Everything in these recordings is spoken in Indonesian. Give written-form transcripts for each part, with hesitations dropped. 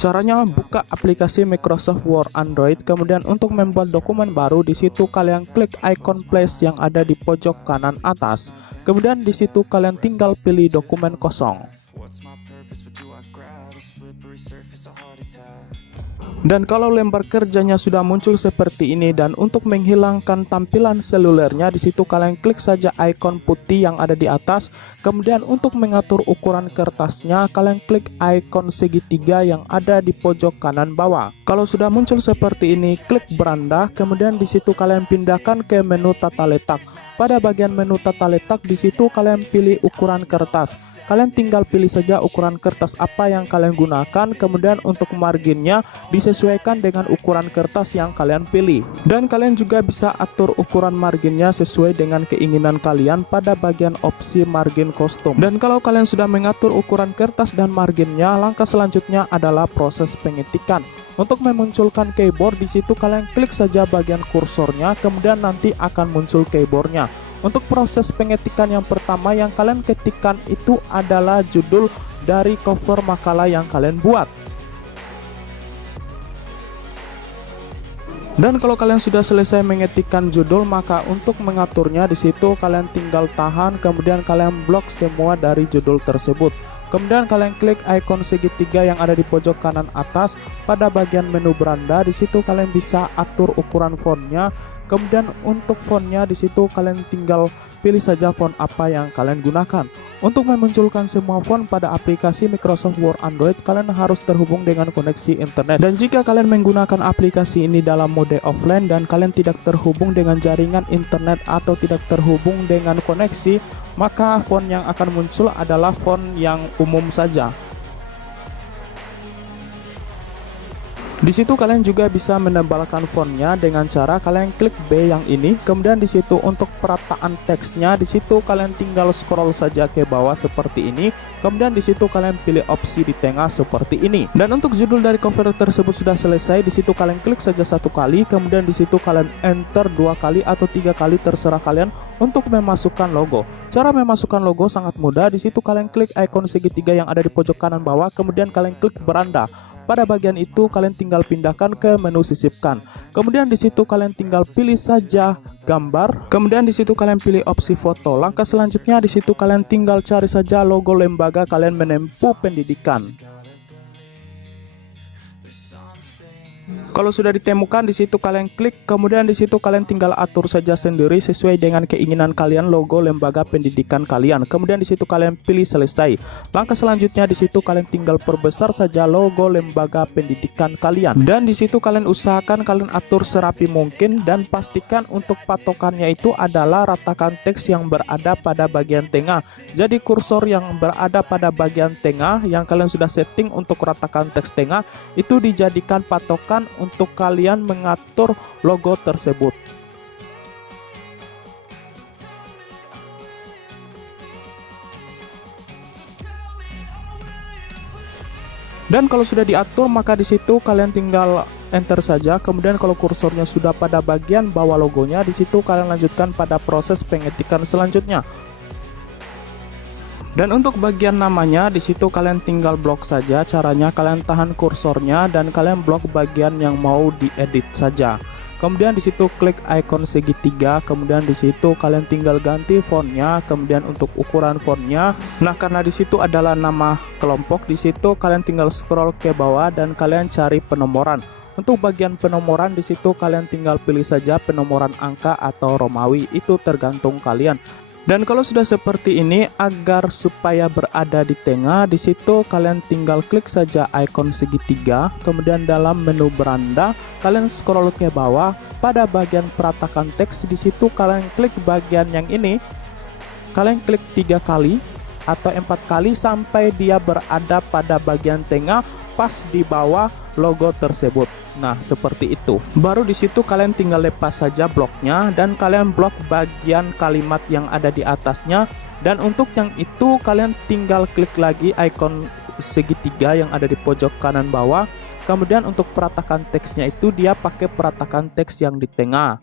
Caranya buka aplikasi Microsoft Word Android, kemudian untuk membuat dokumen baru di situ kalian klik icon plus yang ada di pojok kanan atas. Kemudian di situ kalian tinggal pilih dokumen kosong. Dan kalau lembar kerjanya sudah muncul seperti ini, dan untuk menghilangkan tampilan selulernya di situ kalian klik saja ikon putih yang ada di atas. Kemudian untuk mengatur ukuran kertasnya kalian klik ikon segitiga yang ada di pojok kanan bawah. Kalau sudah muncul seperti ini, klik beranda, kemudian di situ kalian pindahkan ke menu tata letak. Pada bagian menu tata letak di situ kalian pilih ukuran kertas. Kalian tinggal pilih saja ukuran kertas apa yang kalian gunakan, kemudian untuk marginnya disesuaikan dengan ukuran kertas yang kalian pilih. Dan kalian juga bisa atur ukuran marginnya sesuai dengan keinginan kalian pada bagian opsi margin custom. Dan kalau kalian sudah mengatur ukuran kertas dan marginnya, langkah selanjutnya adalah proses pengetikan. Untuk memunculkan keyboard di situ kalian klik saja bagian kursornya, kemudian nanti akan muncul keyboardnya. Untuk proses pengetikan yang pertama yang kalian ketikkan itu adalah judul dari cover makalah yang kalian buat. Dan kalau kalian sudah selesai mengetikkan judul, maka untuk mengaturnya di situ kalian tinggal tahan, kemudian kalian blok semua dari judul tersebut. Kemudian kalian klik ikon segitiga yang ada di pojok kanan atas. Pada bagian menu beranda di situ kalian bisa atur ukuran fontnya. Kemudian untuk fontnya di situ kalian tinggal pilih saja font apa yang kalian gunakan. Untuk memunculkan semua font pada aplikasi Microsoft Word Android, kalian harus terhubung dengan koneksi internet. Dan jika kalian menggunakan aplikasi ini dalam mode offline dan kalian tidak terhubung dengan jaringan internet atau tidak terhubung dengan koneksi, maka font yang akan muncul adalah font yang umum saja. Di situ kalian juga bisa menebalkan fontnya dengan cara kalian klik B yang ini. Kemudian di situ untuk perataan teksnya di situ kalian tinggal scroll saja ke bawah seperti ini. Kemudian di situ kalian pilih opsi di tengah seperti ini. Dan untuk judul dari cover tersebut sudah selesai. Di situ kalian klik saja satu kali. Kemudian di situ kalian enter 2 kali atau 3 kali terserah kalian untuk memasukkan logo. Cara memasukkan logo sangat mudah. Di situ kalian klik ikon segitiga yang ada di pojok kanan bawah. Kemudian kalian klik beranda. Pada bagian itu kalian tinggal pindahkan ke menu sisipkan. Kemudian di situ kalian tinggal pilih saja gambar. Kemudian di situ kalian pilih opsi foto. Langkah selanjutnya di situ kalian tinggal cari saja logo lembaga kalian menempuh pendidikan. Kalau sudah ditemukan di situ kalian klik, kemudian di situ kalian tinggal atur saja sendiri sesuai dengan keinginan kalian logo lembaga pendidikan kalian. Kemudian di situ kalian pilih selesai. Langkah selanjutnya di situ kalian tinggal perbesar saja logo lembaga pendidikan kalian. Dan di situ kalian usahakan kalian atur serapi mungkin dan pastikan untuk patokannya itu adalah ratakan teks yang berada pada bagian tengah. Jadi kursor yang berada pada bagian tengah yang kalian sudah setting untuk ratakan teks tengah itu dijadikan patokan untuk kalian mengatur logo tersebut. Dan kalau sudah diatur maka di situ kalian tinggal enter saja. Kemudian kalau kursornya sudah pada bagian bawah logonya, di situ kalian lanjutkan pada proses pengetikan selanjutnya. Dan untuk bagian namanya di situ kalian tinggal blok saja. Caranya kalian tahan kursornya dan kalian blok bagian yang mau diedit saja. Kemudian di situ klik ikon segitiga, kemudian di situ kalian tinggal ganti fontnya, kemudian untuk ukuran fontnya. Nah, karena di situ adalah nama kelompok, di situ kalian tinggal scroll ke bawah dan kalian cari penomoran. Untuk bagian penomoran di situ kalian tinggal pilih saja penomoran angka atau Romawi, itu tergantung kalian. Dan kalau sudah seperti ini, agar supaya berada di tengah, di situ kalian tinggal klik saja ikon segitiga, kemudian dalam menu beranda kalian scroll ke bawah. Pada bagian peratakan teks di situ kalian klik bagian yang ini, kalian klik 3 kali atau 4 kali sampai dia berada pada bagian tengah pas di bawah logo tersebut. Nah, seperti itu. Baru di situ kalian tinggal lepas saja bloknya dan kalian blok bagian kalimat yang ada di atasnya. Dan untuk yang itu kalian tinggal klik lagi ikon segitiga yang ada di pojok kanan bawah. Kemudian untuk peratakan teksnya itu dia pakai peratakan teks yang di tengah.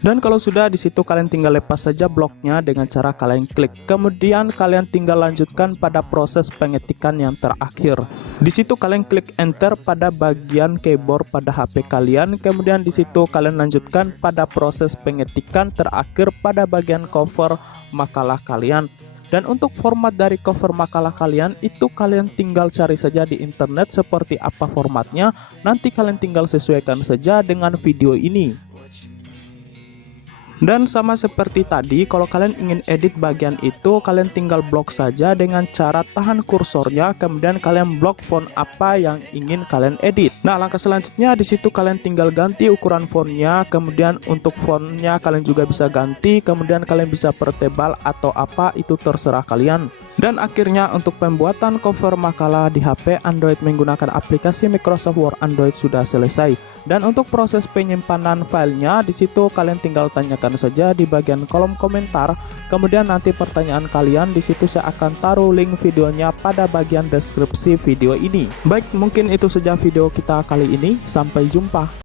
Dan kalau sudah di situ kalian tinggal lepas saja bloknya dengan cara kalian klik. Kemudian kalian tinggal lanjutkan pada proses pengetikan yang terakhir. Di situ kalian klik enter pada bagian keyboard pada HP kalian. Kemudian di situ kalian lanjutkan pada proses pengetikan terakhir pada bagian cover makalah kalian. Dan untuk format dari cover makalah kalian itu kalian tinggal cari saja di internet seperti apa formatnya. Nanti kalian tinggal sesuaikan saja dengan video ini. Dan sama seperti tadi, kalau kalian ingin edit bagian itu, kalian tinggal blok saja dengan cara tahan kursornya, kemudian kalian blok font apa yang ingin kalian edit. Nah, langkah selanjutnya di situ kalian tinggal ganti ukuran fontnya, kemudian untuk fontnya kalian juga bisa ganti, kemudian kalian bisa pertebal atau apa itu terserah kalian. Dan akhirnya untuk pembuatan cover makalah di HP Android menggunakan aplikasi Microsoft Word Android sudah selesai. Dan untuk proses penyimpanan filenya di situ kalian tinggal tanyakan saja di bagian kolom komentar. Kemudian nanti pertanyaan kalian di situ saya akan taruh link videonya pada bagian deskripsi video ini. Baik, mungkin itu saja video kita kali ini. Sampai jumpa.